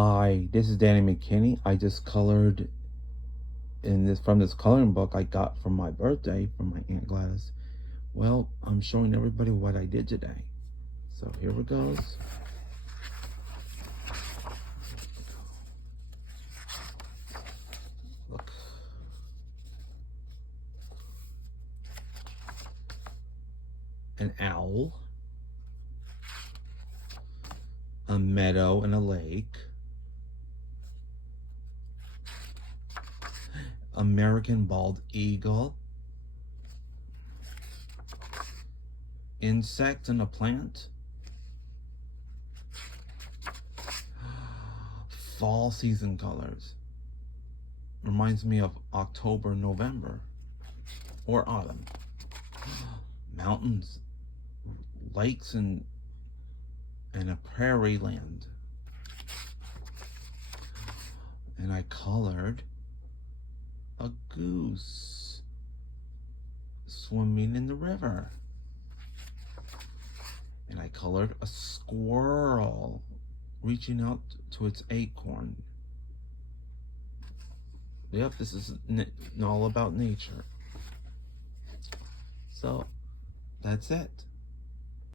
Hi, this is Danny McKinney. I just colored in this from this coloring book I got for my birthday from my Aunt Gladys. Well, I'm showing everybody what I did today. So here it goes. Look. An owl, a meadow and a lake, American bald eagle, insect and a plant, fall season colors. Reminds me of October, November, or autumn. Mountains, lakes, and a prairie land. And I colored a goose swimming in the river. And I colored a squirrel reaching out to its acorn. Yep, this is all about nature. So, that's it.